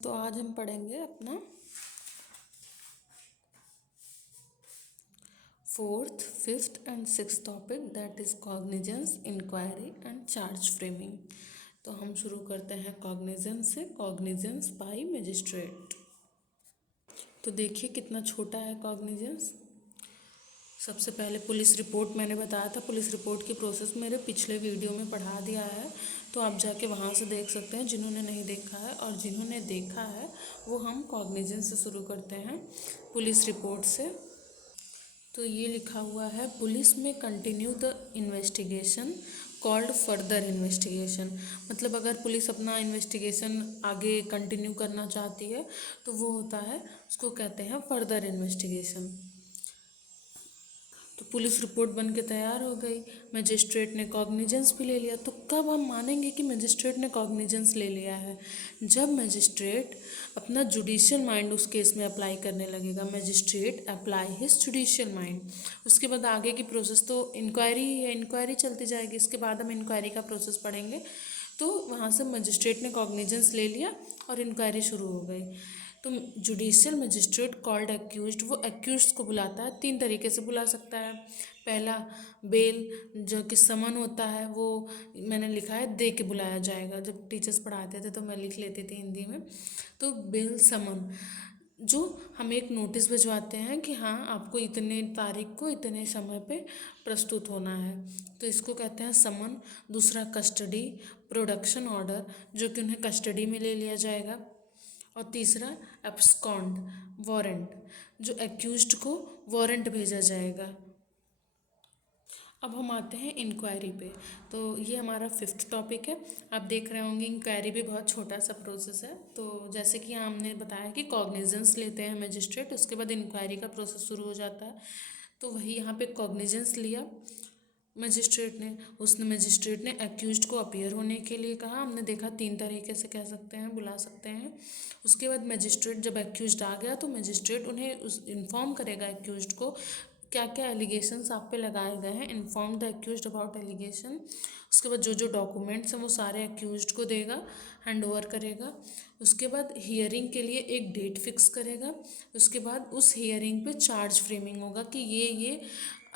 तो आज हम पढ़ेंगे अपना fourth, fifth and six topic, that is cognizance, inquiry and charge framing. तो हम शुरू करते हैं कॉग्निजेंस से। Cognizance by magistrate. तो देखिए कितना छोटा है कॉग्निजेंस। सबसे पहले पुलिस रिपोर्ट, मैंने बताया था पुलिस रिपोर्ट की प्रोसेस मेरे पिछले वीडियो में पढ़ा दिया है, तो आप जाके वहाँ से देख सकते हैं जिन्होंने नहीं देखा है। और जिन्होंने देखा है वो हम कॉग्निजेंस से शुरू करते हैं, पुलिस रिपोर्ट से। तो ये लिखा हुआ है, पुलिस में continue the investigation called further investigation. मतलब अगर पुलिस अपना इन्वेस्टिगेशन आगे कंटिन्यू करना चाहती है तो वो होता है, उसको कहते हैं फर्दर इन्वेस्टिगेशन। तो पुलिस रिपोर्ट बन के तैयार हो गई, मजिस्ट्रेट ने कॉग्निजेंस भी ले लिया। तो कब हम मानेंगे कि मजिस्ट्रेट ने कॉग्निजेंस ले लिया है? जब मजिस्ट्रेट अपना जुडिशियल माइंड उस केस में अप्लाई करने लगेगा। Magistrate apply his judicial mind. उसके बाद आगे की प्रोसेस तो इंक्वायरी है, इंक्वायरी चलती जाएगी। इसके बाद हम इंक्वायरी का प्रोसेस पढ़ेंगे। तो वहाँ से मजिस्ट्रेट ने कॉग्निजेंस ले लिया और इंक्वायरी शुरू हो गई। तो जुडिशियल मजिस्ट्रेट कॉल्ड एक्यूज्ड, वो एक्यूज्ड को बुलाता है। तीन तरीके से बुला सकता है। पहला, बेल, जो कि समन होता है, वो मैंने लिखा है दे के बुलाया जाएगा। जब टीचर्स पढ़ाते थे तो मैं लिख लेती थी हिंदी में। तो बेल समन, जो हम एक नोटिस भिजवाते हैं कि हाँ आपको इतने तारीख को इतने समय पे प्रस्तुत होना है, तो इसको कहते हैं समन। दूसरा, कस्टडी प्रोडक्शन ऑर्डर, जो कि उन्हें कस्टडी में ले लिया जाएगा। और तीसरा, एब्सकॉन्ड वारंट, जो एक्यूज्ड को वारंट भेजा जाएगा। अब हम आते हैं इंक्वायरी पे। तो ये हमारा फिफ्थ टॉपिक है। आप देख रहे होंगे इंक्वायरी भी बहुत छोटा सा प्रोसेस है। तो जैसे कि हमने बताया कि कॉग्निजेंस लेते हैं मजिस्ट्रेट, उसके बाद इंक्वायरी का प्रोसेस शुरू हो जाता है। तो वही यहाँ पे कॉग्निजेंस लिया मजिस्ट्रेट ने। उसने मजिस्ट्रेट ने एक्यूज्ड को अपीयर होने के लिए कहा। हमने देखा तीन तरीके से कह सकते हैं, बुला सकते हैं। उसके बाद मजिस्ट्रेट जब एक्यूज्ड आ गया तो मजिस्ट्रेट उन्हें उस इन्फॉर्म करेगा एक्यूज्ड को क्या क्या एलिगेशंस आप पे लगाए गए हैं। Inform the accused about allegation. उसके बाद जो जो डॉक्यूमेंट्स हैं वो सारे एक्यूज्ड को देगा, हैंड ओवर करेगा। उसके बाद हियरिंग के लिए एक डेट फिक्स करेगा। उसके बाद उस हियरिंग पे चार्ज फ्रेमिंग होगा कि ये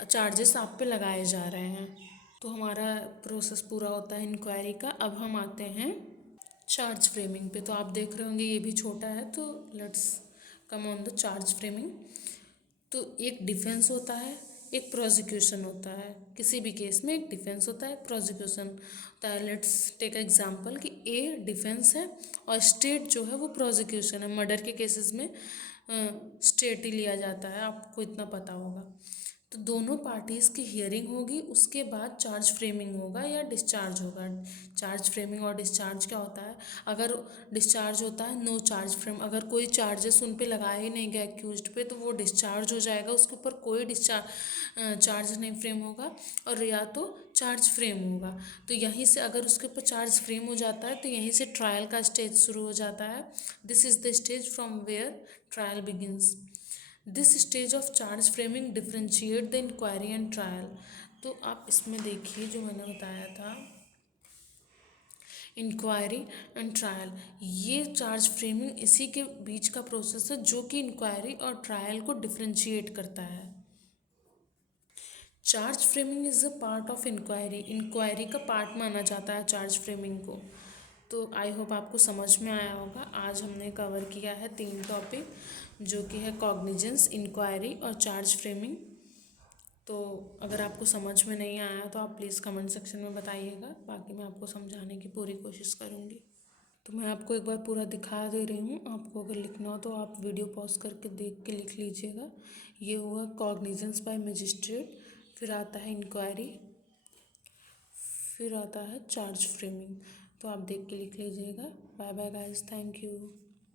चार्जेस आप पे लगाए जा रहे हैं। तो हमारा प्रोसेस पूरा होता है इंक्वायरी का। अब हम आते हैं चार्ज फ्रेमिंग पे। तो आप देख रहे होंगे ये भी छोटा है, तो let's come on the charge framing. तो एक डिफेंस होता है, एक प्रोसिक्यूशन होता है। किसी भी केस में एक डिफेंस होता है, प्रोसिक्यूशन होता है। लेट्स टेक एग्जांपल कि ए डिफेंस है और स्टेट जो है वो प्रोसिक्यूशन है। मर्डर के केसेस में स्टेट ही लिया जाता है, आपको इतना पता होगा। तो दोनों पार्टीज़ की हियरिंग होगी, उसके बाद चार्ज फ्रेमिंग होगा या डिस्चार्ज होगा। चार्ज फ्रेमिंग और डिस्चार्ज क्या होता है? अगर डिस्चार्ज होता है, नो चार्ज फ्रेम, अगर कोई चार्जेस उन पे लगाए ही नहीं गए एक्यूज्ड पे, तो वो डिस्चार्ज हो जाएगा, उसके ऊपर कोई चार्ज नहीं फ्रेम होगा। और या तो चार्ज फ्रेम होगा। तो यहीं से अगर उसके ऊपर चार्ज फ्रेम हो जाता है तो यहीं से ट्रायल का स्टेज शुरू हो जाता है। This is the stage from where trial begins. This stage of charge framing differentiate the inquiry and trial. तो आप इसमें देखिए जो मैंने बताया था, इंक्वायरी एंड ट्रायल, ये चार्ज फ्रेमिंग इसी के बीच का प्रोसेस है जो कि इंक्वायरी और ट्रायल को डिफ्रेंशिएट करता है। Charge framing is a part of inquiry, inquiry का पार्ट माना जाता है चार्ज फ्रेमिंग को। तो आई होप आपको समझ में आया होगा। आज हमने कवर किया है तीन टॉपिक, जो कि है कॉग्निजेंस, इंक्वायरी और चार्ज फ्रेमिंग। तो अगर आपको समझ में नहीं आया तो आप प्लीज़ कमेंट सेक्शन में बताइएगा, बाकी मैं आपको समझाने की पूरी कोशिश करूँगी। तो मैं आपको एक बार पूरा दिखा दे रही हूँ। आपको अगर लिखना हो तो आप वीडियो पॉज करके देख के लिख लीजिएगा। ये हुआ कॉग्निजेंस बाय मजिस्ट्रेट, फिर आता है इंक्वायरी, फिर आता है चार्ज फ्रेमिंग। तो आप देख के लिख लीजिएगा। Bye bye guys, thank you.